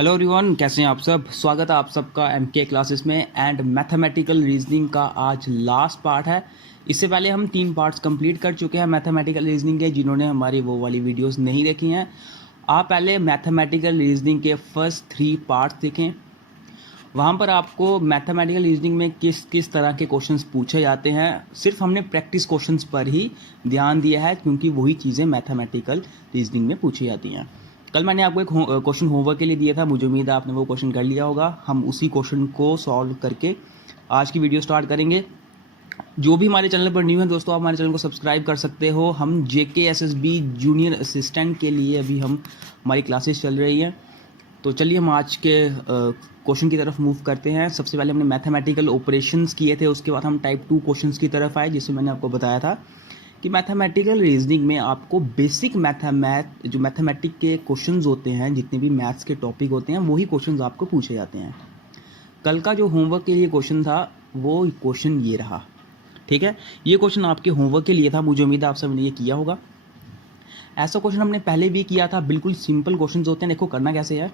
Hello everyone, कैसे हैं आप सब। स्वागत है आप सबका एमके क्लासेस में। एंड मैथमेटिकल रीजनिंग का आज लास्ट पार्ट है। इससे पहले हम 3 पार्ट्स कंप्लीट कर चुके हैं मैथमेटिकल रीजनिंग के। जिन्होंने हमारी वो वाली वीडियोस नहीं देखी हैं, आप पहले मैथमेटिकल रीजनिंग के फर्स्ट 3 पार्ट्स देखें। वहाँ पर आपको मैथमेटिकल रीजनिंग में किस किस तरह के क्वेश्चंस पूछे जाते हैं, सिर्फ हमने प्रैक्टिस क्वेश्चंस पर ही ध्यान दिया है, क्योंकि वही चीज़ें मैथमेटिकल रीजनिंग में पूछी जाती हैं। कल मैंने आपको एक क्वेश्चन होमवर्क के लिए दिया था, मुझे उम्मीद है आपने वो क्वेश्चन कर लिया होगा। हम उसी क्वेश्चन को सॉल्व करके आज की वीडियो स्टार्ट करेंगे। जो भी हमारे चैनल पर न्यू है दोस्तों, आप हमारे चैनल को सब्सक्राइब कर सकते हो। हम JKSSB जूनियर असिस्टेंट के लिए अभी हमारी क्लासेस चल रही हैं। तो चलिए हम आज के क्वेश्चन की तरफ मूव करते हैं। सबसे पहले हमने मैथमेटिकल ऑपरेशंस किए थे, उसके बाद हम टाइप 2 क्वेश्चंस की तरफ आए, जिसमें मैंने आपको बताया था कि मैथमेटिकल रीजनिंग में आपको बेसिक जो मैथमेटिक के क्वेश्चंस होते हैं, जितने भी मैथ्स के टॉपिक होते हैं, वही क्वेश्चंस आपको पूछे जाते हैं। कल का जो होमवर्क के लिए क्वेश्चन था, वो क्वेश्चन ये रहा। ठीक है, ये क्वेश्चन आपके होमवर्क के लिए था। मुझे उम्मीद है आप सबने ये किया होगा। ऐसा क्वेश्चन हमने पहले भी किया था। बिल्कुल सिंपल क्वेश्चन होते हैं। देखो करना कैसे है।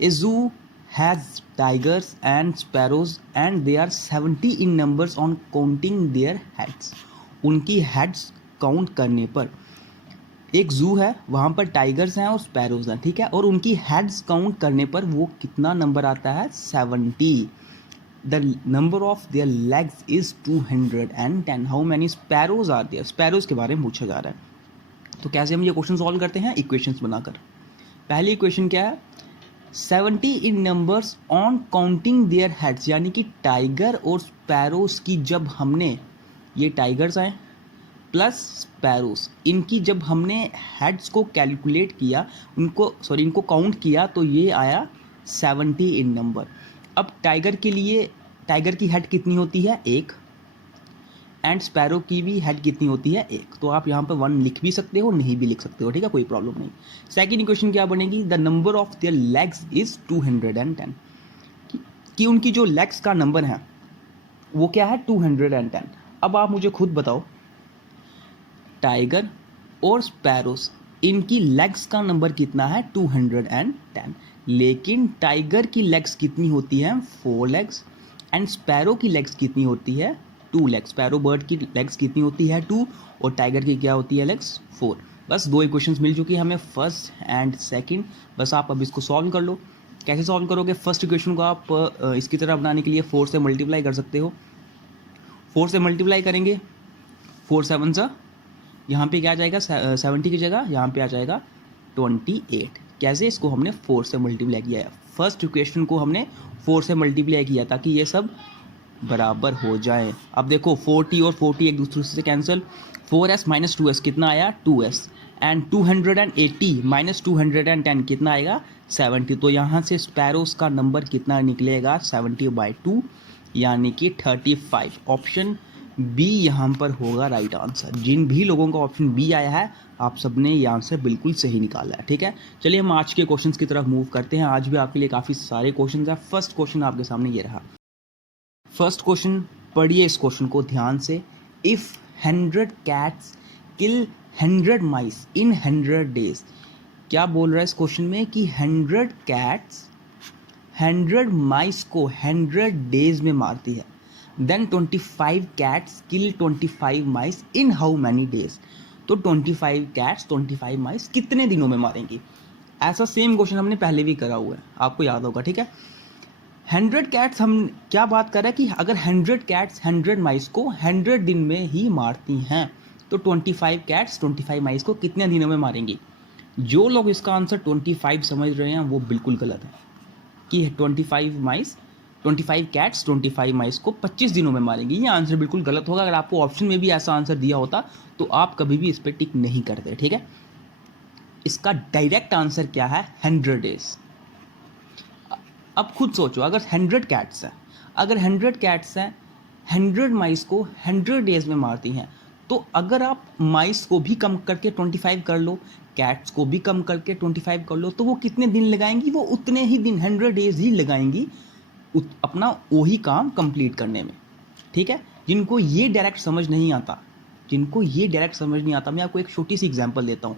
A zoo has tigers and sparrows and they are 70 in numbers on counting their heads. उनकी हेड्स काउंट करने पर, एक जू है, वहाँ पर टाइगर्स हैं और स्पैरोज हैं, ठीक है, और उनकी हेड्स काउंट करने पर वो कितना नंबर आता है? 70. The number of there legs is 210. How many sparrows are there? Sparrows के बारे में पूछा जा रहा है। तो कैसे हम ये क्वेश्चन सॉल्व करते हैं? इक्वेशंस बनाकर। पहली इक्वेशन क्या है? 70 in numbers on counting their heads, यानी कि टाइगर और स्पैरोज की जब हमने, ये टाइगर्स आए प्लस स्पैरोज, इनकी जब हमने हेड्स को कैलकुलेट किया, इनको काउंट किया, तो ये आया 70 इन नंबर। अब टाइगर के लिए, टाइगर की हेड कितनी होती है? 1। एंड स्पैरो की भी हेड कितनी होती है? 1। तो आप यहाँ पर 1 लिख भी सकते हो, नहीं भी लिख सकते हो, ठीक है, कोई प्रॉब्लम नहीं। सेकंड इक्वेशन क्या बनेगी? The number of there legs is 210, कि उनकी जो लेग्स का नंबर है वो क्या है? 210। अब आप मुझे खुद बताओ, टाइगर और स्पैरोस, इनकी लेग्स का नंबर कितना है? 210। लेकिन टाइगर की लेग्स कितनी होती है? 4 लेग्स। एंड स्पैरो की लेग्स कितनी होती है? 2 लेग्स। स्पैरो बर्ड की लेग्स कितनी होती है? 2। और टाइगर की क्या होती है लेग्स? 4। बस 2 इक्वेशंस मिल चुकी है हमें, फर्स्ट एंड सेकंड। बस आप अब इसको सॉल्व कर लो। कैसे सॉल्व करोगे? फर्स्ट इक्वेशन को आप इसकी तरह बनाने के लिए 4 से मल्टीप्लाई कर सकते हो। 4 से मल्टीप्लाई करेंगे, 4 7 सा, यहाँ पे क्या आ जाएगा? 70 की जगह यहाँ पे आ जाएगा 28। कैसे? इसको हमने 4 से मल्टीप्लाई किया है। फर्स्ट इक्वेशन को हमने 4 से मल्टीप्लाई किया ताकि ये सब बराबर हो जाए। अब देखो 40 और 40 एक दूसरे से कैंसिल। 4s माइनस 2s कितना आया? 2s। एंड 280 माइनस 210 कितना आएगा? 70। तो यहाँ से स्पैरोस का नंबर कितना निकलेगा? 70/2, यानी कि 35। ऑप्शन बी यहाँ पर होगा राइट आंसर। जिन भी लोगों का ऑप्शन बी आया है, आप सबने ये आंसर बिल्कुल सही निकाला है, ठीक है। चलिए हम आज के क्वेश्चंस की तरफ मूव करते हैं। आज भी आपके लिए काफ़ी सारे क्वेश्चंस हैं। फर्स्ट क्वेश्चन आपके सामने ये रहा। फर्स्ट क्वेश्चन पढ़िए इस क्वेश्चन को ध्यान से। If 100 cats kill 100 mice in 100 days. क्या बोल रहा है इस क्वेश्चन में कि 100 कैट्स 100 माइस को 100 डेज में मारती है। Then 25 cats kill 25 mice in how many days. तो 25 कैट्स 25 माइस कितने दिनों में मारेंगी? ऐसा सेम क्वेश्चन हमने पहले भी करा हुआ है, आपको याद होगा, ठीक है। 100 कैट्स, हम क्या बात कर रहे हैं कि अगर 100 कैट्स 100 माइस को 100 दिन में ही मारती हैं, तो 25 कैट्स 25 माइस को कितने दिनों में मारेंगी? जो लोग इसका आंसर 25 समझ रहे हैं वो बिल्कुल गलत है, कि 25 कैट्स 25 माइस को 25 दिनों में मारेंगी। ये आंसर बिल्कुल गलत होगा। अगर आपको ऑप्शन में भी ऐसा आंसर दिया होता तो आप कभी भी इस पर टिक नहीं करते, ठीक है। इसका डायरेक्ट आंसर क्या है? 100 डेज। अब खुद सोचो, अगर 100 कैट्स हैं, अगर 100 कैट्स हैं 100 माइस को 100 डेज में मारती हैं, तो अगर आप माइस को भी कम करके 25 कर लो, कैट्स को भी कम करके 25 कर लो, तो वो कितने दिन लगाएंगी? वो उतने ही दिन, 100 डेज ही लगाएंगी अपना वही काम कंप्लीट करने में, ठीक है। जिनको ये डायरेक्ट समझ नहीं आता, मैं आपको एक छोटी सी एग्जांपल देता हूँ।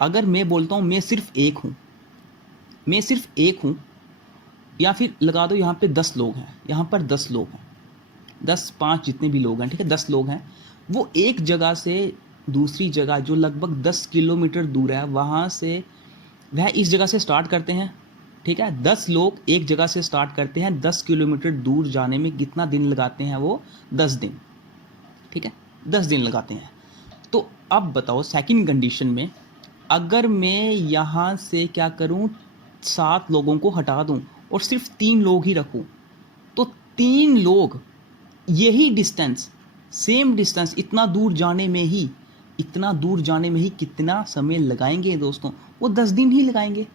अगर मैं बोलता हूँ मैं सिर्फ एक हूँ, मैं सिर्फ एक हूँ, या फिर लगा दो यहाँ पे 10 लोग हैं, यहाँ पर 10 लोग हैं, 10 5 जितने भी लोग हैं, ठीक है, 10 लोग हैं, वो एक जगह से दूसरी जगह जो लगभग 10 किलोमीटर दूर है वहाँ से वह इस जगह से स्टार्ट करते हैं, ठीक है। 10 लोग एक जगह से स्टार्ट करते हैं, 10 किलोमीटर दूर जाने में कितना दिन लगाते हैं वो 10 दिन, ठीक है, 10 दिन लगाते हैं। तो अब बताओ सेकंड कंडीशन में अगर मैं यहाँ से क्या करूँ, 7 लोगों को हटा दूँ और सिर्फ 3 लोग ही रखूँ, तो 3 लोग यही डिस्टेंस, सेम डिस्टेंस, इतना दूर जाने में ही कितना समय लगाएंगे दोस्तों? वो 10 दिन ही लगाएंगे,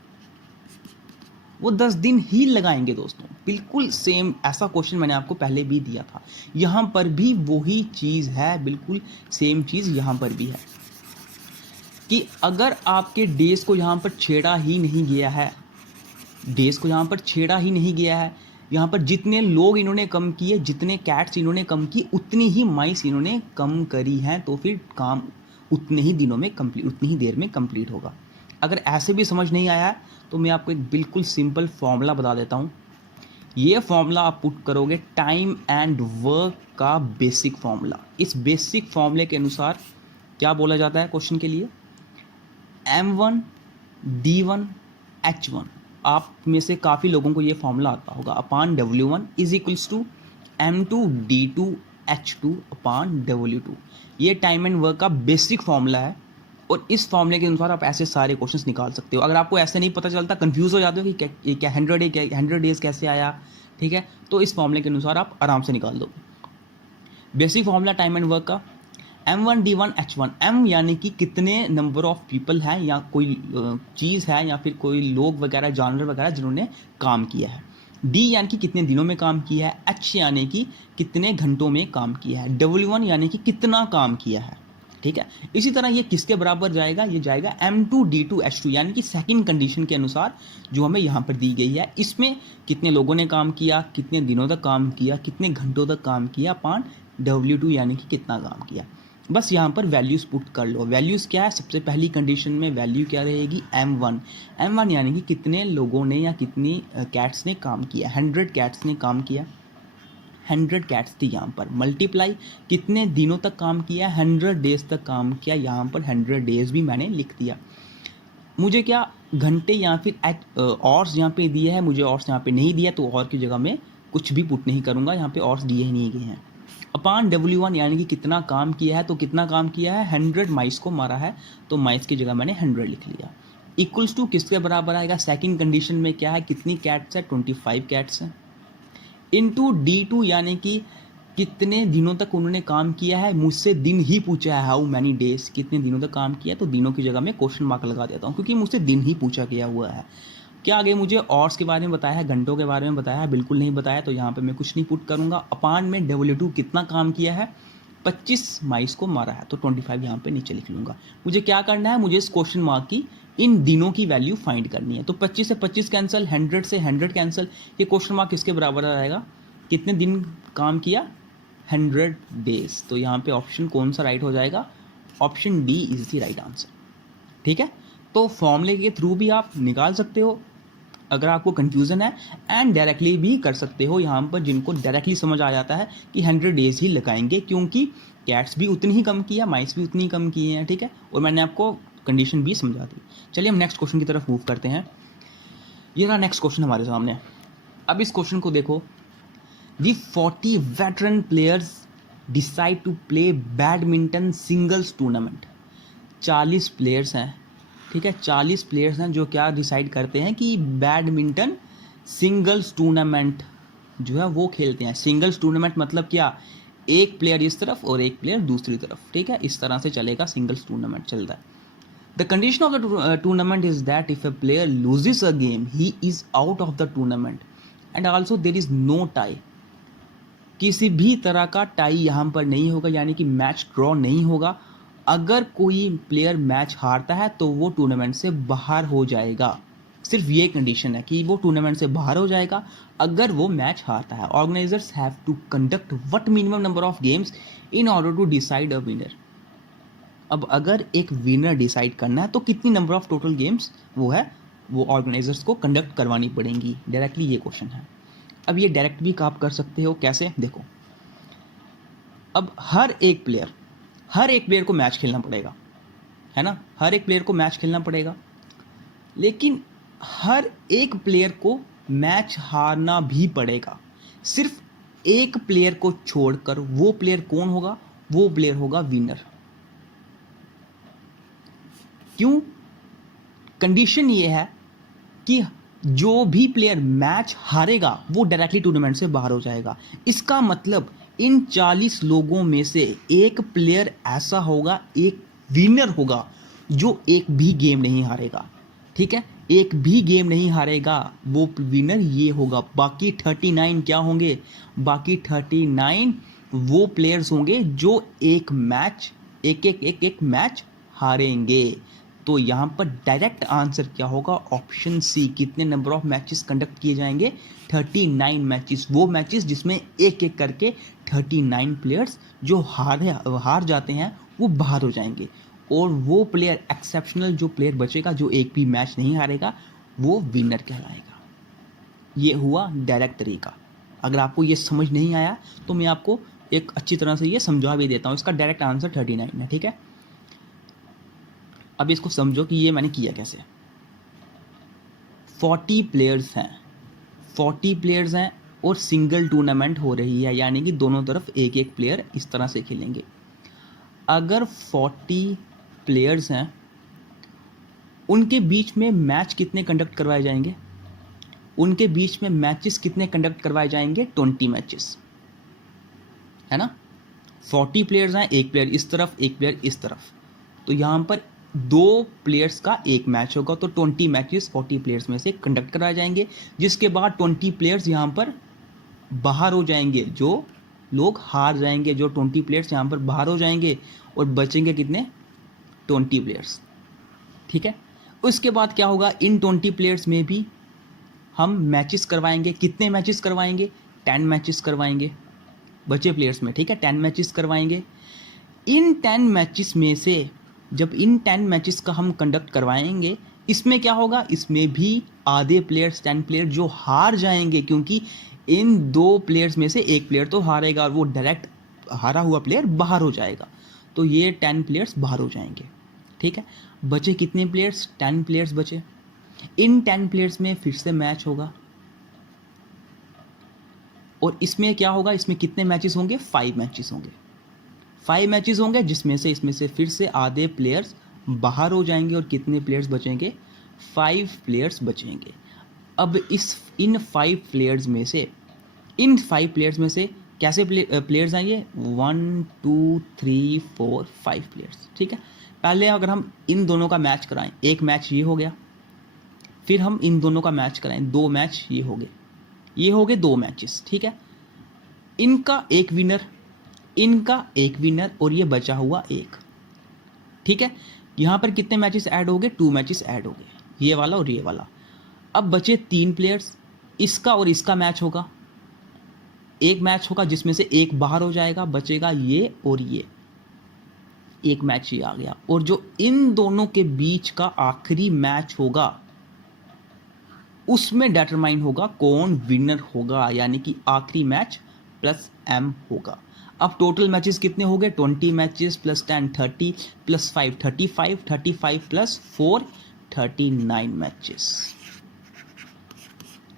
वो 10 दिन ही लगाएंगे दोस्तों। बिल्कुल सेम ऐसा क्वेश्चन मैंने आपको पहले भी दिया था, यहाँ पर भी वही चीज़ है, बिल्कुल सेम चीज़ यहाँ पर भी है कि अगर आपके डेज को यहाँ पर छेड़ा ही नहीं गया है, यहाँ पर जितने लोग इन्होंने कम किए, जितने कैट्स इन्होंने कम की, उतनी ही माइस इन्होंने कम करी हैं, तो फिर काम उतने ही दिनों में कंप्लीट, उतनी ही देर में कंप्लीट होगा। अगर ऐसे भी समझ नहीं आया है तो मैं आपको एक बिल्कुल सिंपल फॉर्मूला बता देता हूँ। ये फॉर्मूला आप पुट करोगे टाइम एंड वर्क का बेसिक फॉर्मूला। इस बेसिक फॉर्मूले के अनुसार क्या बोला जाता है क्वेश्चन के लिए, M1 D1 H1। आप में से काफ़ी लोगों को ये फॉर्मूला आता होगा, upon W1 is equals to M2 D2 H2 upon W2। ये टाइम एंड वर्क का बेसिक फॉर्मूला है और इस फॉर्मूले के अनुसार आप ऐसे सारे क्वेश्चंस निकाल सकते हो। अगर आपको ऐसे नहीं पता चलता, कंफ्यूज हो जाते हो कि क्या 100 डेज कैसे आया, ठीक है, तो इस फॉर्मूले के अनुसार आप आराम से निकाल दो। Basic formula time and work का M1 D1 H1। M यानी कि कितने नंबर ऑफ पीपल हैं या कोई चीज़ है या फिर कोई लोग वगैरह, जानवर वगैरह जिन्होंने काम किया है। D यानी कि कितने दिनों में काम किया है। H यानी कि कितने घंटों में काम किया है। W1 यानी कि कितना काम किया है, ठीक है। इसी तरह ये किसके बराबर जाएगा, ये जाएगा M2 D2 H2 यानी कि सेकंड कंडीशन के अनुसार जो हमें यहाँ पर दी गई है। इसमें कितने लोगों ने काम किया, कितने दिनों तक काम किया, कितने घंटों तक काम किया, अपान W2 यानी कि कितना काम किया। बस यहाँ पर वैल्यूज़ पुट कर लो। वैल्यूज़ क्या है, सबसे पहली कंडीशन में वैल्यू क्या रहेगी, M1 यानी कि कितने लोगों ने या कितनी कैट्स ने काम किया। 100 कैट्स ने काम किया, 100 कैट्स थी यहाँ पर, मल्टीप्लाई कितने दिनों तक काम किया, 100 डेज तक काम किया। यहाँ पर 100 डेज भी मैंने लिख दिया। मुझे क्या घंटे या फिर ऑर्स यहाँ पे दिया है, मुझे ऑर्स यहाँ पे नहीं दिया तो और की जगह में कुछ भी पुट नहीं करूँगा, यहाँ पे ऑर्स दिए ही नहीं गए हैं। अपान W1 यानी कि कितना काम किया है, तो कितना काम किया है, 100 माइस को मारा है, तो माइस की जगह मैंने 100 लिख लिया। इक्वल्स टू किसके बराबर आएगा, सेकंड कंडीशन में क्या है, कितनी कैट्स है, 25 कैट्स हैं, इनटू D2 यानी कि कितने दिनों तक उन्होंने काम किया है। मुझसे दिन ही पूछा है, हाउ मैनी डेज, कितने दिनों तक काम किया, तो दिनों की जगह में क्वेश्चन मार्क लगा देता हूँ क्योंकि मुझसे दिन ही पूछा गया हुआ है। क्या आगे मुझे ऑर्स के बारे में बताया है, घंटों के बारे में बताया है, बिल्कुल नहीं बताया, तो यहाँ पे मैं कुछ नहीं पुट करूँगा। अपान में W2 कितना काम किया है, 25 माइस को मारा है, तो 25 यहाँ पे नीचे लिख लूँगा। मुझे क्या करना है, मुझे इस क्वेश्चन मार्क की इन दिनों की वैल्यू फाइंड करनी है। तो 25 से 25 कैंसिल, 100 से 100 कैंसिल, ये क्वेश्चन मार्क किसके बराबर आएगा, कितने दिन काम किया, 100 डेज। तो यहाँ पे ऑप्शन कौन सा राइट हो जाएगा, option D is the right answer, ठीक है। तो फॉर्मूले के थ्रू भी आप निकाल सकते हो अगर आपको कंफ्यूजन है, एंड डायरेक्टली भी कर सकते हो। यहाँ पर जिनको डायरेक्टली समझ आ जाता है कि 100 डेज ही लगाएंगे क्योंकि कैट्स भी उतनी ही कम किया, माइस भी उतनी ही कम किए हैं, ठीक है, और मैंने आपको कंडीशन भी समझा दी। चलिए हम नेक्स्ट क्वेश्चन की तरफ मूव करते हैं। ये रहा नेक्स्ट क्वेश्चन हमारे सामने। अब इस क्वेश्चन को देखो, the 40 veteran players decide to play badminton singles tournament. 40 players हैं, ठीक है, 40 प्लेयर्स हैं जो क्या डिसाइड करते हैं कि बैडमिंटन सिंगल्स टूर्नामेंट जो है वो खेलते हैं। सिंगल्स टूर्नामेंट मतलब क्या, एक प्लेयर इस तरफ और एक प्लेयर दूसरी तरफ, ठीक है, इस तरह से चलेगा, सिंगल्स टूर्नामेंट चलता है। The condition of the tournament is that if a player loses a game he is out of the tournament and also there is no tie. किसी भी तरह का टाई यहाँ पर नहीं होगा, यानी कि मैच ड्रॉ नहीं होगा। अगर कोई प्लेयर मैच हारता है तो वो टूर्नामेंट से बाहर हो जाएगा। सिर्फ ये कंडीशन है कि वो टूर्नामेंट से बाहर हो जाएगा अगर वो मैच हारता है। Organisers have to conduct what minimum number of games in order to decide a winner. अब अगर एक विनर डिसाइड करना है तो कितनी नंबर ऑफ टोटल गेम्स वो है वो ऑर्गेनाइजर्स को कंडक्ट करवानी पड़ेंगी डायरेक्टली, ये क्वेश्चन है। अब ये डायरेक्ट भी आप कर सकते हो, कैसे देखो, अब हर एक प्लेयर को मैच खेलना पड़ेगा, है ना, हर एक प्लेयर को मैच खेलना पड़ेगा, लेकिन हर एक प्लेयर को मैच हारना भी पड़ेगा। सिर्फ एक प्लेयर को छोड़कर, वो प्लेयर कौन होगा, वो प्लेयर होगा विनर। क्यों? कंडीशन ये है कि जो भी प्लेयर मैच हारेगा वो डायरेक्टली टूर्नामेंट से बाहर हो जाएगा। इसका मतलब इन 40 लोगों में से एक प्लेयर ऐसा होगा, एक विनर होगा जो एक भी गेम नहीं हारेगा, ठीक है, एक भी गेम नहीं हारेगा, वो विनर ये होगा। बाकी 39 क्या होंगे, बाकी 39 वो प्लेयर्स होंगे जो एक मैच हारेंगे। तो यहाँ पर डायरेक्ट आंसर क्या होगा, ऑप्शन सी। कितने नंबर ऑफ मैचेस कंडक्ट किए जाएंगे, 39 मैचेस। वो मैचेस जिसमें एक एक करके 39 प्लेयर्स जो हार जाते हैं वो बाहर हो जाएंगे, और वो प्लेयर, एक्सेप्शनल जो प्लेयर बचेगा जो एक भी मैच नहीं हारेगा, वो विनर कहलाएगा। ये हुआ डायरेक्ट तरीका। अगर आपको ये समझ नहीं आया तो मैं आपको एक अच्छी तरह से ये समझा भी देता हूँ। इसका डायरेक्ट आंसर 39 है, ठीक है। अब इसको समझो कि ये मैंने किया कैसे। 40 प्लेयर्स हैं और सिंगल टूर्नामेंट हो रही है, यानी कि दोनों तरफ एक एक प्लेयर इस तरह से खेलेंगे। अगर 40 प्लेयर्स हैं, उनके बीच में मैच कितने कंडक्ट करवाए जाएंगे, उनके बीच में मैचेस कितने कंडक्ट करवाए जाएंगे, 20 मैचेस, है ना। 40 प्लेयर्स हैं, एक प्लेयर इस तरफ, एक प्लेयर इस तरफ, तो यहाँ पर 2 प्लेयर्स का एक मैच होगा, तो 20 मैचेस 40 प्लेयर्स में से कंडक्ट कराए जाएंगे, जिसके बाद 20 प्लेयर्स यहाँ पर बाहर हो जाएंगे, जो लोग हार जाएंगे, जो 20 प्लेयर्स यहाँ पर बाहर हो जाएंगे, और बचेंगे कितने, 20 प्लेयर्स, ठीक है। उसके बाद क्या होगा, इन 20 प्लेयर्स में भी हम मैचेस करवाएंगे। कितने मैचेस करवाएंगे, 10 मैचेस करवाएंगे बचे प्लेयर्स में, ठीक है, 10 मैचेस करवाएंगे। इन 10 मैचेस में से जब इन 10 मैचेस का हम कंडक्ट करवाएंगे, इसमें क्या होगा, इसमें भी आधे प्लेयर्स, 10 प्लेयर जो हार जाएंगे, क्योंकि इन 2 प्लेयर्स में से एक प्लेयर तो हारेगा और वो डायरेक्ट हारा हुआ प्लेयर बाहर हो जाएगा, तो ये 10 प्लेयर्स बाहर हो जाएंगे, ठीक है। बचे कितने प्लेयर्स, 10 प्लेयर्स बचे। इन 10 प्लेयर्स में फिर से मैच होगा, और इसमें क्या होगा, इसमें कितने मैचेस होंगे, 5 मैचेस होंगे। 5 मैचेस होंगे, जिसमें से इसमें से फिर से आधे प्लेयर्स बाहर हो जाएंगे, और कितने प्लेयर्स बचेंगे, 5 प्लेयर्स बचेंगे। अब इन 5 प्लेयर्स में से कैसे प्लेयर्स हैं ये, 1 2 3 4 5 प्लेयर्स, ठीक है। पहले अगर हम इन दोनों का मैच कराएं, एक मैच ये हो गया, फिर हम इन दोनों का मैच कराएं, 2 मैच ये हो गए 2 मैचेस, ठीक है। इनका एक विनर और ये बचा हुआ एक, ठीक है। यहाँ पर कितने मैचेस ऐड हो गए, 2 मैचेस ऐड हो गए, ये वाला और ये वाला। अब बचे 3 प्लेयर्स, इसका और इसका मैच होगा, एक मैच होगा जिसमें से एक बाहर हो जाएगा, बचेगा ये और ये, एक मैच ये आ गया। और जो इन दोनों के बीच का आखिरी मैच होगा, उसमें डिटरमाइन होगा कौन विनर होगा, यानी कि आखिरी मैच प्लस M होगा। अब टोटल मैचेस कितने हो गए, 20 matches plus 10 30 plus 5 35 plus 4 39 matches,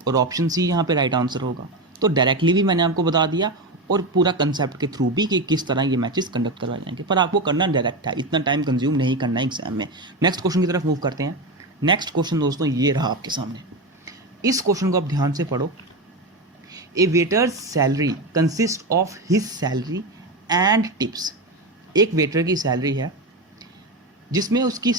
और ऑप्शन सी यहाँ पे राइट आंसर होगा। तो डायरेक्टली भी मैंने आपको बता दिया, और पूरा कंसेप्ट के थ्रू भी कि किस तरह ये मैचेस कंडक्ट करवाए जाएंगे, पर आपको करना डायरेक्ट है, इतना टाइम कंज्यूम नहीं करना है एग्जाम में। नेक्स्ट क्वेश्चन की तरफ मूव करते हैं। नेक्स्ट क्वेश्चन दोस्तों ये रहा आपके सामने, इस क्वेश्चन को आप ध्यान से पढ़ो। A waiter's salary consist of his salary and tips. एक वेटर की सैलरी है, जिसमें उसकी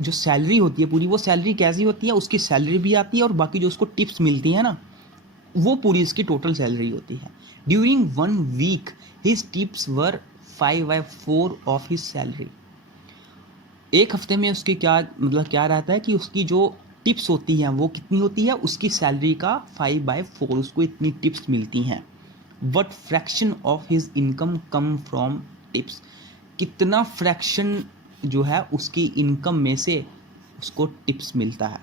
जो सैलरी होती है पूरी, वो सैलरी कैसी होती है, उसकी सैलरी भी आती है और बाकी जो उसको टिप्स मिलती है ना, वो पूरी इसकी टोटल सैलरी होती है। During 1 week his tips were 5/4 of his salary. एक हफ्ते में उसकी क्या रहता है कि उसकी जो टिप्स होती हैं वो कितनी होती है, उसकी सैलरी का 5/4 उसको इतनी टिप्स मिलती हैं। What fraction of his income come from tips. कितना फ्रैक्शन जो है उसकी इनकम में से उसको टिप्स मिलता है।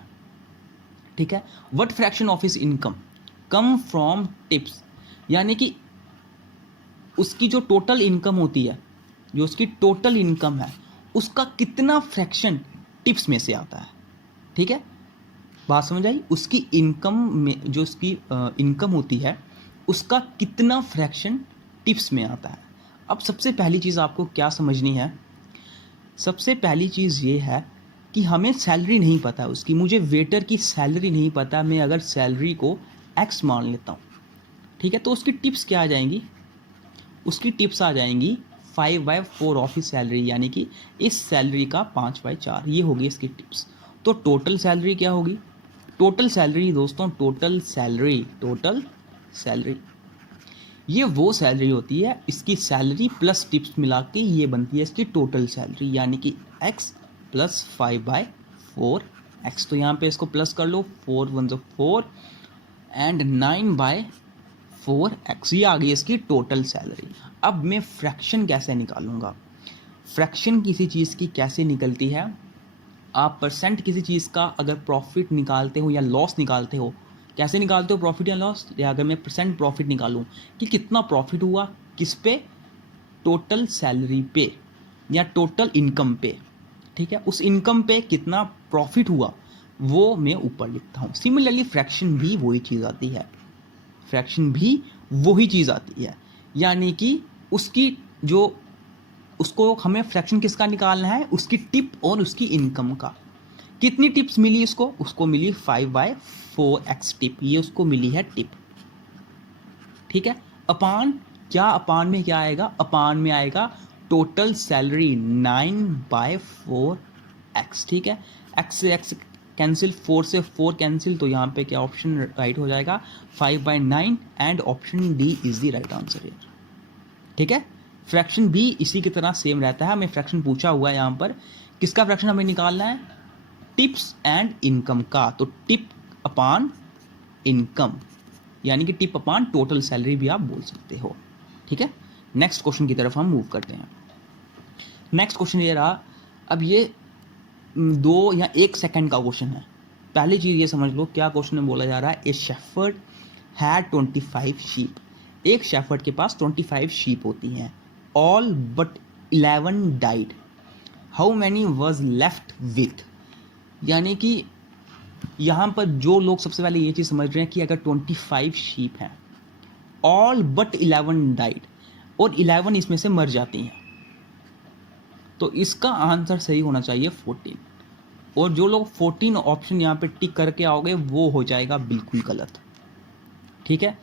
ठीक है, what fraction of his income come from tips, यानी कि उसकी जो टोटल इनकम होती है, जो उसकी टोटल इनकम है, उसका कितना फ्रैक्शन टिप्स में से आता है। ठीक है, बात समझ आई? उसकी इनकम में जो उसकी इनकम होती है, उसका कितना फ्रैक्शन टिप्स में आता है। अब सबसे पहली चीज़ आपको क्या समझनी है, सबसे पहली चीज़ ये है कि हमें सैलरी नहीं पता उसकी, मुझे वेटर की सैलरी नहीं पता। मैं अगर सैलरी को एक्स मान लेता हूँ, ठीक है, तो उसकी टिप्स क्या आ जाएंगी, उसकी टिप्स आ जाएंगी 5/4 ऑफ ही सैलरी, यानी कि इस सैलरी का 5/4, ये होगी इसकी टिप्स। तो टोटल सैलरी क्या होगी, टोटल सैलरी दोस्तों, टोटल सैलरी ये वो सैलरी होती है, इसकी सैलरी प्लस टिप्स मिला के ये बनती है इसकी टोटल सैलरी, यानी कि x प्लस 5/4 x। तो यहाँ पे इसको प्लस कर लो, 4 1 4 एंड 9/4 x, ये आ गई इसकी टोटल सैलरी। अब मैं फ्रैक्शन कैसे निकालूंगा, फ्रैक्शन किसी चीज़ की कैसे निकलती है, आप परसेंट किसी चीज़ का अगर प्रॉफिट निकालते हो या लॉस निकालते हो, कैसे निकालते हो प्रॉफिट या लॉस, या अगर मैं परसेंट प्रॉफिट निकालूं कि कितना प्रॉफिट हुआ किस पे, टोटल सैलरी पे या टोटल इनकम पे। ठीक है, उस इनकम पे कितना प्रॉफिट हुआ वो मैं ऊपर लिखता हूँ। सिमिलरली फ्रैक्शन भी वही चीज़ आती है, फ्रैक्शन भी वही चीज़ आती है, यानी कि उसकी जो, उसको हमें फ्रैक्शन किसका निकालना है, उसकी टिप और उसकी इनकम का। कितनी टिप्स मिली इसको, उसको मिली 5/4 टिप, ये उसको मिली है टिप। ठीक है, अपान क्या, अपान में क्या आएगा, अपान में आएगा टोटल सैलरी 9/4 ठीक है, x से x कैंसिल, 4 से 4 कैंसिल, तो यहाँ पे क्या ऑप्शन राइट हो जाएगा 5/9 and option D is the right answer here. ठीक है, फ्रैक्शन भी इसी की तरह सेम रहता है। हमें फ्रैक्शन पूछा हुआ है यहाँ पर, किसका फ्रैक्शन हमें निकालना है, टिप्स एंड इनकम का। तो टिप अपान इनकम, यानी कि टिप अपान टोटल सैलरी भी आप बोल सकते हो। ठीक है, नेक्स्ट क्वेश्चन की तरफ हम मूव करते हैं। नेक्स्ट क्वेश्चन ये रहा, अब ये 2 या 1 सेकंड का क्वेश्चन है। पहली चीज़ ये समझ लो क्या क्वेश्चन में बोला जा रहा है, ए शेफर्ड हैड 25 शीप, एक शेफर्ड के पास 25 शीप होती हैं, all but 11 died, how many was left with. यानी कि यहाँ पर जो लोग सबसे पहले ये चीज़ समझ रहे हैं कि अगर 25 शीप हैं, ऑल बट 11 डाइड, और 11 इसमें से मर जाती हैं, तो इसका आंसर सही होना चाहिए 14। और जो लोग 14 ऑप्शन यहाँ पे टिक करके आओगे वो हो जाएगा बिल्कुल गलत। ठीक है,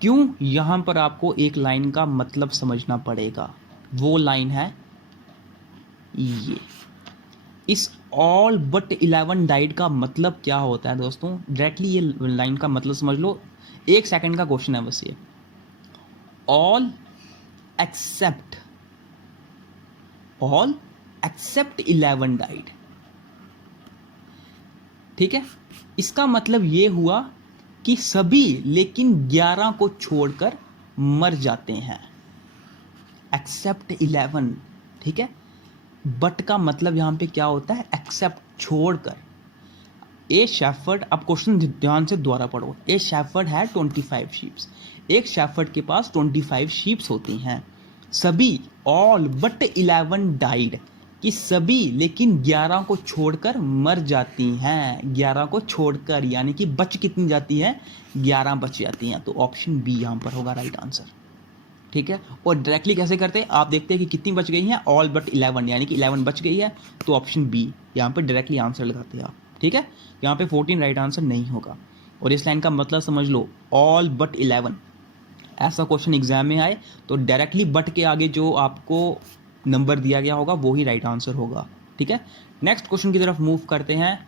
क्यों, यहाँ पर आपको एक लाइन का मतलब समझना पड़ेगा, वो लाइन है ये, इस ऑल बट 11 डाइड का मतलब क्या होता है दोस्तों, डायरेक्टली ये लाइन का मतलब समझ लो। 1 सेकंड का क्वेश्चन है बस ये, ऑल एक्सेप्ट 11 डाइड। ठीक है, इसका मतलब ये हुआ कि सभी लेकिन 11 को छोड़कर मर जाते हैं, एक्सेप्ट 11। ठीक है, बट का मतलब यहां पे क्या होता है, एक्सेप्ट छोड़कर। ए शेफर्ड, अब क्वेश्चन ध्यान से दोबारा पढ़ो, ए शेफर्ड है 25 शीप्स, एक शेफर्ड के पास 25 शीप्स होती हैं, सभी ऑल बट 11 डाइड, कि सभी लेकिन 11 को छोड़कर मर जाती हैं, 11 को छोड़कर, यानी कि बच कितनी जाती है, 11 बच जाती हैं। तो ऑप्शन बी यहां पर होगा राइट आंसर। ठीक है, और डायरेक्टली कैसे करते हैं, आप देखते हैं कि कितनी बच गई हैं, ऑल बट 11, यानी कि 11 बच गई है, तो ऑप्शन बी यहाँ पर डायरेक्टली आंसर लगाते हैं आप। ठीक है, यहाँ पे 14 राइट आंसर नहीं होगा। और इस लाइन का मतलब समझ लो, ऑल बट 11, ऐसा क्वेश्चन एग्जाम में आए तो डायरेक्टली बट के आगे जो आपको नंबर दिया गया होगा वो ही राइट आंसर होगा। ठीक है, नेक्स्ट क्वेश्चन की तरफ मूव करते हैं,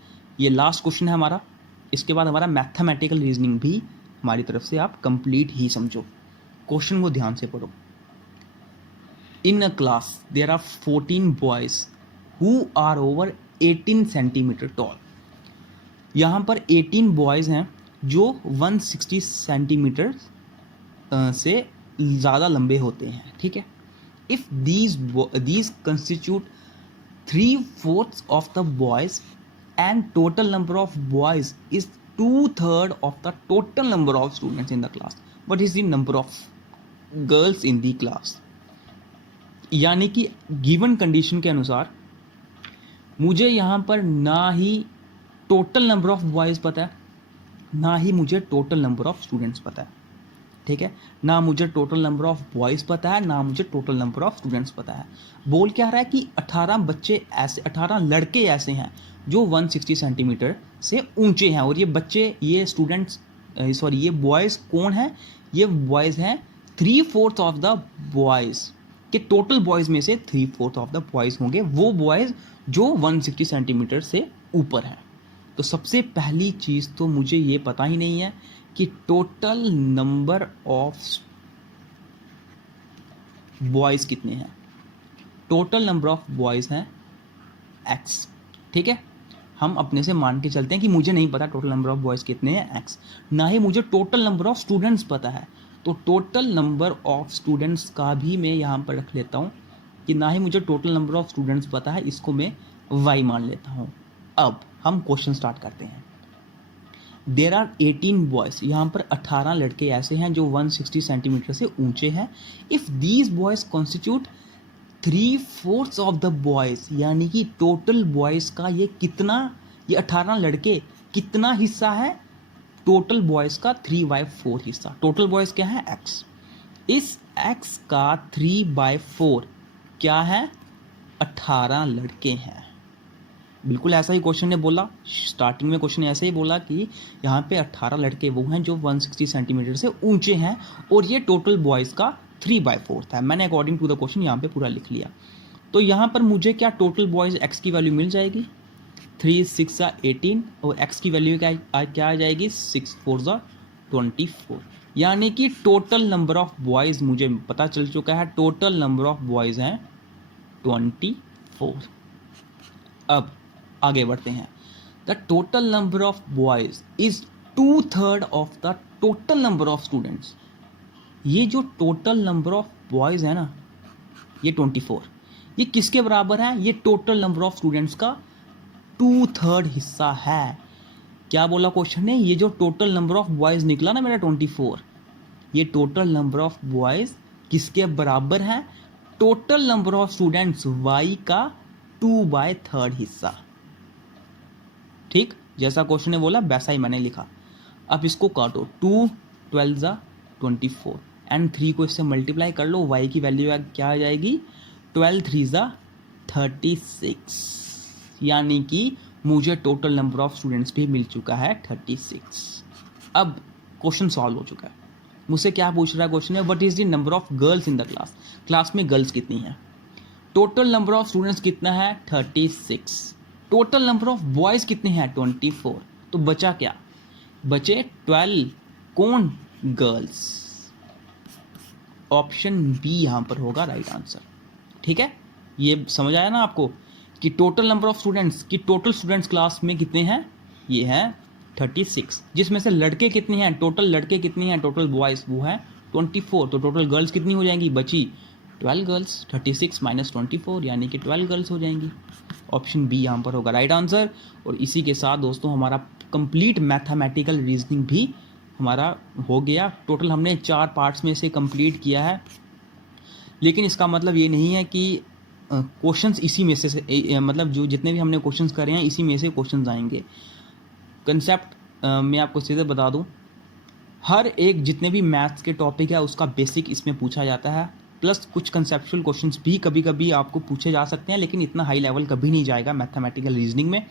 ये लास्ट क्वेश्चन है हमारा, इसके बाद हमारा मैथमेटिकल रीजनिंग भी हमारी तरफ से आप कंप्लीट ही समझो। क्वेश्चन को ध्यान से पढ़ो, in a class there are 14 boys who are over 18 centimetre tall. यहाँ पर 18 बॉयज़ हैं जो 160 सेंटीमीटर से ज़्यादा लंबे होते हैं। ठीक है, if these constitute 3/4 of the boys and total number of boys is 2/3 of the total number of students in the class. What is the number of girls in the class? यानी कि given condition के अनुसार मुझे यहाँ पर ना ही total number of boys पता है, ना ही मुझे टोटल नंबर ऑफ स्टूडेंट्स पता है, ठीक है, ना मुझे टोटल नंबर ऑफ बॉयज़ पता है, ना मुझे टोटल नंबर ऑफ स्टूडेंट्स पता है। बोल क्या रहा है कि 18 बच्चे ऐसे, 18 लड़के ऐसे हैं जो 160 सेंटीमीटर से ऊंचे हैं, और ये बच्चे, ये स्टूडेंट्स, सॉरी ये बॉयज़ कौन है? ये बॉयज़ हैं 3/4 ऑफ द बॉयज़ के टोटल बॉयज़ में से 3/4 ऑफ द बॉयज़ होंगे वो बॉयज़ जो 160 सेंटीमीटर से ऊपर हैं। तो सबसे पहली चीज़ तो मुझे ये पता ही नहीं है कि टोटल नंबर ऑफ बॉयज़ कितने हैं। टोटल नंबर ऑफ बॉयज़ हैं x, ठीक है। हम अपने से मान के चलते हैं कि मुझे नहीं पता टोटल नंबर ऑफ बॉयज़ कितने हैं x, ना ही मुझे टोटल नंबर ऑफ स्टूडेंट्स पता है। तो टोटल नंबर ऑफ स्टूडेंट्स का भी मैं यहाँ पर रख लेता हूँ कि ना ही मुझे टोटल नंबर ऑफ स्टूडेंट्स पता है, इसको मैं y मान लेता हूँ। अब हम क्वेश्चन स्टार्ट करते हैं। देर आर 18 बॉयज़, यहाँ पर 18 लड़के ऐसे हैं जो 160 सेंटीमीटर से ऊंचे हैं। If these boys constitute 3/4 of the boys, यानी कि टोटल बॉयज़ का ये कितना, ये 18 लड़के कितना हिस्सा है? टोटल बॉयज़ का 3/4 हिस्सा। टोटल बॉयज़ क्या है? x। इस x का 3/4 क्या है? 18 लड़के हैं। बिल्कुल ऐसा ही क्वेश्चन ने बोला, स्टार्टिंग में क्वेश्चन ऐसे ही बोला कि यहाँ पे 18 लड़के वो हैं जो 160 सेंटीमीटर से ऊंचे हैं, और ये टोटल बॉयज़ का 3/4 था। मैंने अकॉर्डिंग टू द क्वेश्चन यहाँ पे पूरा लिख लिया। तो यहाँ पर मुझे क्या टोटल बॉयज़ x की वैल्यू मिल जाएगी, 3 6 18, और x की वैल्यू क्या आ जाएगी, 6 4 24, यानी कि टोटल नंबर ऑफ बॉयज़ मुझे पता चल चुका है। टोटल नंबर ऑफ बॉयज़ हैं 24। अब आगे बढ़ते हैं। The total number of boys is 2/3 of the total number of students. ये जो टोटल नंबर ऑफ बॉयज़ है ना, ये 24, ये किसके बराबर है? ये टोटल नंबर ऑफ स्टूडेंट्स का 2/3 हिस्सा है। क्या बोला क्वेश्चन ने? ये जो टोटल नंबर ऑफ बॉयज़ निकला ना मेरा 24, ये टोटल नंबर ऑफ बॉयज़ किसके बराबर है? Total number of students y का 2/3 हिस्सा। ठीक, जैसा क्वेश्चन ने बोला वैसा ही मैंने लिखा। अब इसको काटो, 2 12 24 एंड 3 को इससे मल्टीप्लाई कर लो, y की वैल्यू क्या आ जाएगी? 12 3 36, यानी कि मुझे टोटल नंबर ऑफ स्टूडेंट्स भी मिल चुका है 36। अब क्वेश्चन सॉल्व हो चुका है। मुझसे क्या पूछ रहा है क्वेश्चन है, what is the number of girls in the class. Class में गर्ल्स कितनी हैं? टोटल नंबर ऑफ स्टूडेंट्स कितना है? 36। टोटल नंबर ऑफ बॉयज़ कितने हैं? 24। तो बचा क्या? बचे 12। कौन? गर्ल्स। ऑप्शन बी यहाँ पर होगा राइट आंसर। ठीक है, ये समझ आया ना आपको कि टोटल नंबर ऑफ स्टूडेंट्स की, टोटल स्टूडेंट्स क्लास में कितने हैं? ये हैं 36, जिसमें से लड़के कितने हैं? टोटल लड़के कितने हैं? टोटल बॉयज़ वो है 24। तो टोटल गर्ल्स कितनी हो जाएंगी? बची 12 गर्ल्स। 36 - 24 यानी कि 12 गर्ल्स हो जाएंगी। ऑप्शन बी यहाँ पर होगा राइट आंसर। और इसी के साथ दोस्तों हमारा कंप्लीट मैथमेटिकल रीजनिंग भी हमारा हो गया। टोटल हमने 4 पार्ट्स में से कंप्लीट किया है, लेकिन इसका मतलब ये नहीं है कि क्वेश्चंस इसी में से मतलब जो जितने भी हमने क्वेश्चंस करे हैं इसी में से क्वेश्चंस आएंगे। कंसेप्ट मैं आपको सीधे बता दूं, हर एक जितने भी मैथ्स के टॉपिक है उसका बेसिक इसमें पूछा जाता है, प्लस कुछ कंसेप्चुअल क्वेश्चंस भी कभी कभी आपको पूछे जा सकते हैं, लेकिन इतना हाई लेवल कभी नहीं जाएगा मैथमेटिकल रीजनिंग में।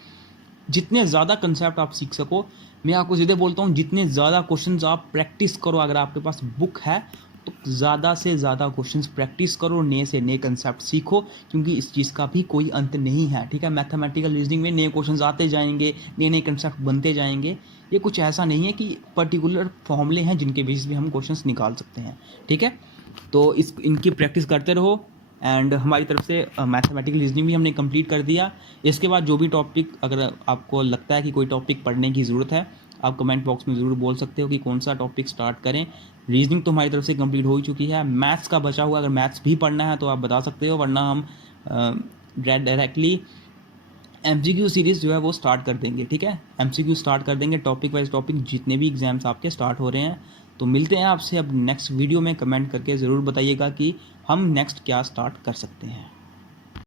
जितने ज़्यादा कंसेप्ट आप सीख सको, मैं आपको सीधे बोलता हूँ, जितने ज़्यादा क्वेश्चंस आप प्रैक्टिस करो, अगर आपके पास बुक है तो ज़्यादा से ज़्यादा क्वेश्चंस प्रैक्टिस करो, नए से नए कंसेप्ट सीखो, क्योंकि इस चीज़ का भी कोई अंत नहीं है। ठीक है, मैथमेटिकल रीजनिंग में नए क्वेश्चंस आते जाएंगे, नए नए कंसेप्ट बनते जाएंगे। ये कुछ ऐसा नहीं है कि पर्टिकुलर फॉर्मूले हैं जिनके बेसिस पे हम क्वेश्चंस निकाल सकते हैं। ठीक है, तो इनकी प्रैक्टिस करते रहो। एंड हमारी तरफ से मैथमेटिकल रीजनिंग भी हमने कंप्लीट कर दिया। इसके बाद जो भी टॉपिक अगर आपको लगता है कि कोई टॉपिक पढ़ने की ज़रूरत है, आप कमेंट बॉक्स में ज़रूर बोल सकते हो कि कौन सा टॉपिक स्टार्ट करें। रीजनिंग तो हमारी तरफ से कंप्लीट हो ही चुकी है। मैथ्स का बचा हुआ, अगर मैथ्स भी पढ़ना है तो आप बता सकते हो, वरना हम डायरेक्टली एमसीक्यू सीरीज़ जो है वो स्टार्ट कर देंगे, ठीक है। एमसीक्यू स्टार्ट कर देंगे, टॉपिक वाइज टॉपिक जितने भी एग्जाम्स आपके स्टार्ट हो रहे हैं। तो मिलते हैं आपसे अब नेक्स्ट वीडियो में। कमेंट करके ज़रूर बताइएगा कि हम नेक्स्ट क्या स्टार्ट कर सकते हैं।